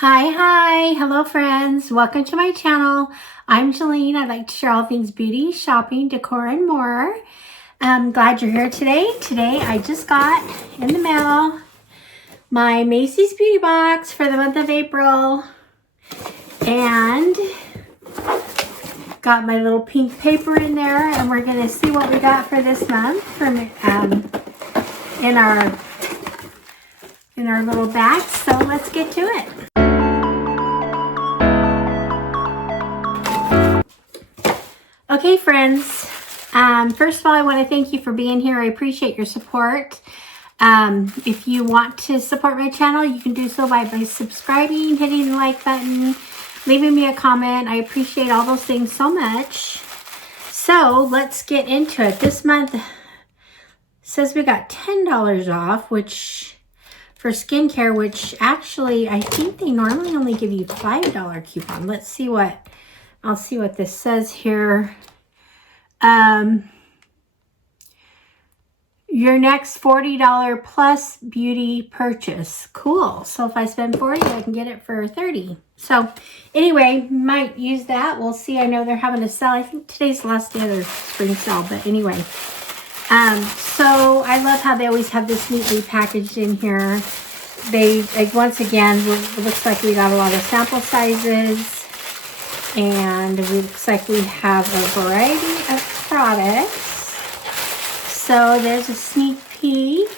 Hi, hello friends, welcome to my channel. I'm Jolene. I'd like to share all things beauty, shopping, decor, and more. I'm glad you're here today. Today I just got in the mail my Macys Beauty Box for the month of April, and got my little pink paper in there, and we're going to see what we got for this month from in our little bag. So let's get to it. Okay, friends, first of all, I want to thank you for being here. I appreciate your support. If you want to support my channel, you can do so by subscribing, hitting the like button, leaving me a comment. I appreciate all those things so much. So let's get into it. This month says we got $10 off, which for skincare, which actually I think they normally only give you $5 coupon. Let's see what I'll see what this says here. Your next $40 plus beauty purchase. Cool. So if I spend $40, I can get it for $30. So anyway, might use that. We'll see. I know they're having a sale. I think today's the last day of their spring sale, but anyway. So I love how they always have this neatly packaged in here. They, like, once again, it looks like we got a lot of sample sizes. And it looks like we have a variety of products. So there's a sneak peek.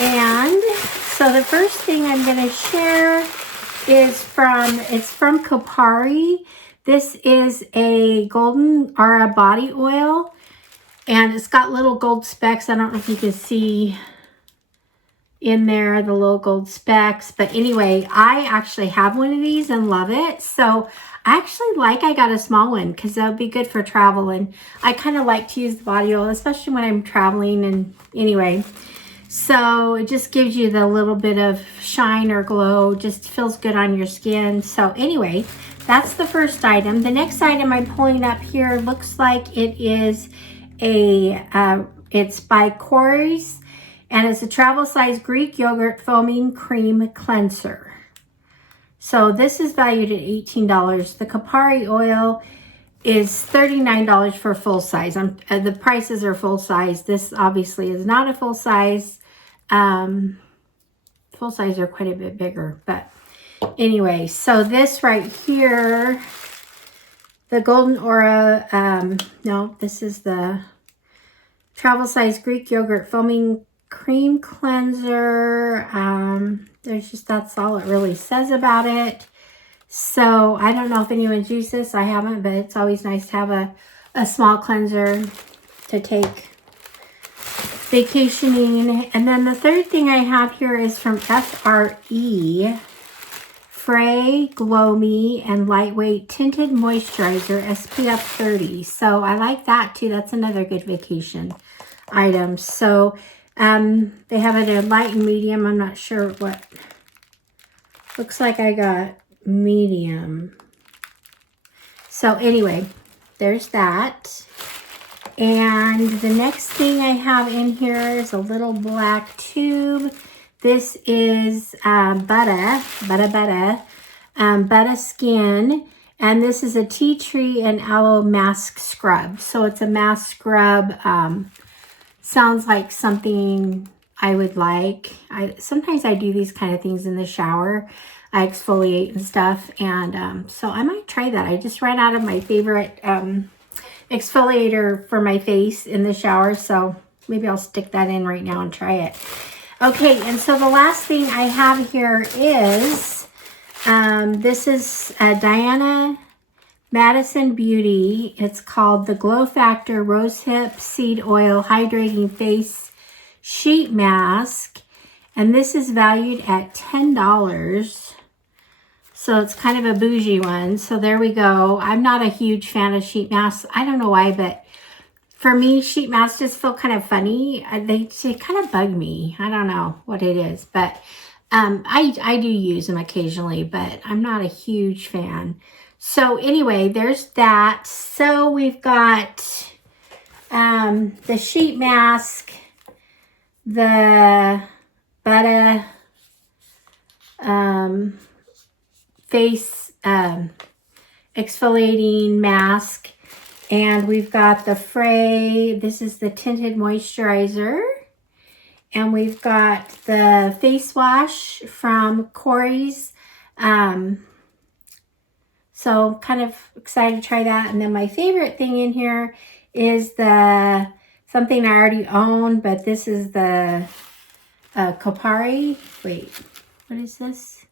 And so the first thing I'm going to share is from Kopari. This is a golden aura body oil. And it's got little gold specks. I don't know if you can see in there the little gold specks, but anyway, I actually have one of these and love it. So I actually I got a small one because that would be good for travel, and I kind of like to use the body oil, especially when I'm traveling. And anyway, so it just gives you the little bit of shine or glow, just feels good on your skin. So anyway, that's the first item. The next item I'm pulling up here looks like it is it's by Corey's. And it's a travel size Greek yogurt foaming cream cleanser. So this is valued at $18. The Kopari oil is $39 for full size. The prices are full size. This obviously is not a full size. Full size are quite a bit bigger. But anyway, so this right here, the Golden Aura, no, this is the travel size Greek yogurt foaming cream cleanser. That's all it really says about it. So I don't know if anyone's used this. I haven't, but it's always nice to have a small cleanser to take vacationing. And then the third thing I have here is from FRE, Frey Glow Me and Lightweight Tinted Moisturizer, SPF 30. So I like that too. That's another good vacation item. So they have it in light and medium. I'm not sure what. Looks like I got medium. So anyway, there's that. And the next thing I have in here is a little black tube. This is Butter Skin. And this is a tea tree and aloe mask scrub. So it's a mask scrub. Sounds like something I would like. Sometimes I do these kind of things in the shower. I exfoliate and stuff. And so I might try that. I just ran out of my favorite exfoliator for my face in the shower. So maybe I'll stick that in right now and try it. Okay, and so the last thing I have here is, this is Diana Madison Beauty. It's called the Glow Factor Rosehip Seed Oil Hydrating Face Sheet Mask. And this is valued at $10. So it's kind of a bougie one. So there we go. I'm not a huge fan of sheet masks. I don't know why, but for me, sheet masks just feel kind of funny. They kind of bug me. I don't know what it is, but I do use them occasionally, but I'm not a huge fan. So anyway, there's that. So we've got the sheet mask, the butter face exfoliating mask. And we've got the Frey, this is the tinted moisturizer. And we've got the face wash from Corey's. So kind of excited to try that. And then my favorite thing in here is the something I already own, but this is the Kopari. Wait, what is this?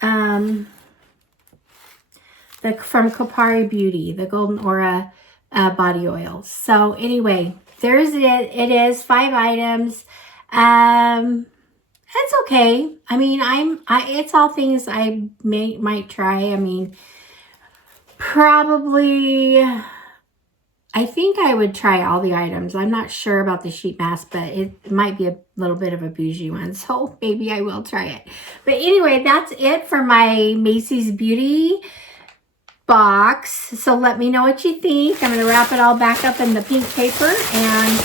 From Kopari Beauty, the Golden Aura body oils. So anyway, there's it. It is 5 items. It's okay. I mean, it's all things I might try. I mean, probably, I think I would try all the items. I'm not sure about the sheet mask, but it might be a little bit of a bougie one. So maybe I will try it. But anyway, that's it for my Macys Beauty box. So let me know what you think. I'm going to wrap it all back up in the pink paper. And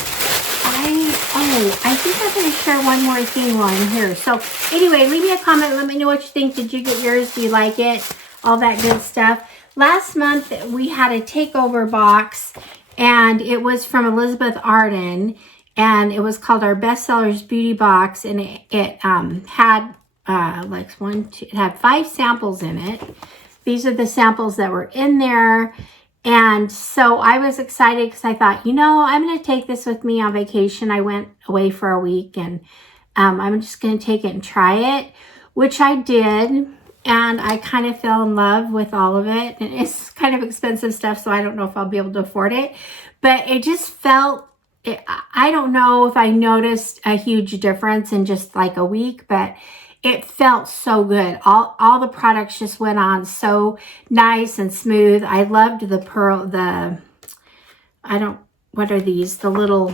I think I'm going to share one more thing while I'm here. So anyway, leave me a comment. Let me know what you think. Did you get yours? Do you like it? All that good stuff. Last month, we had a takeover box, and it was from Elizabeth Arden, and it was called our Bestsellers Beauty Box, and it had it had 5 samples in it. These are the samples that were in there. And so I was excited because I thought, you know, I'm going to take this with me on vacation. I went away for a week, and I'm just going to take it and try it, which I did. And I kind of fell in love with all of it. And it's kind of expensive stuff, so I don't know if I'll be able to afford it. But it just felt, I don't know if I noticed a huge difference in just like a week, but it felt so good. All the products just went on so nice and smooth. I loved the pearl, what are these? The little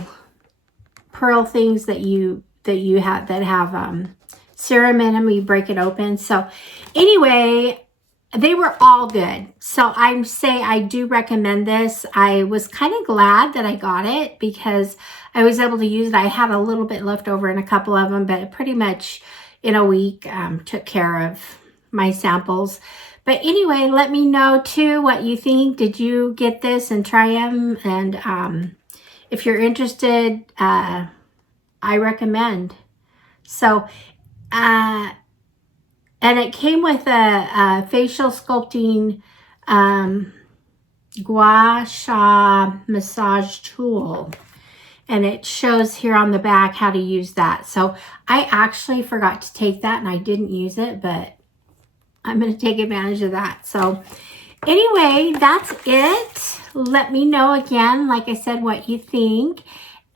pearl things that you have that have serum in them. You break it open. So anyway, they were all good. So I do recommend this. I was kind of glad that I got it because I was able to use it. I had a little bit left over in a couple of them, but pretty much in a week took care of my samples. But anyway, let me know too what you think. Did you get this and try them? And if you're interested, I recommend. So and it came with a facial sculpting gua sha massage tool. And it shows here on the back how to use that. So I actually forgot to take that and I didn't use it, but I'm going to take advantage of that. So anyway, that's it. Let me know again, like I said, what you think.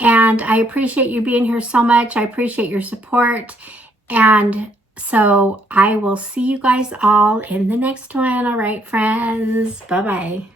And I appreciate you being here so much. I appreciate your support. And so I will see you guys all in the next one. All right, friends. Bye-bye.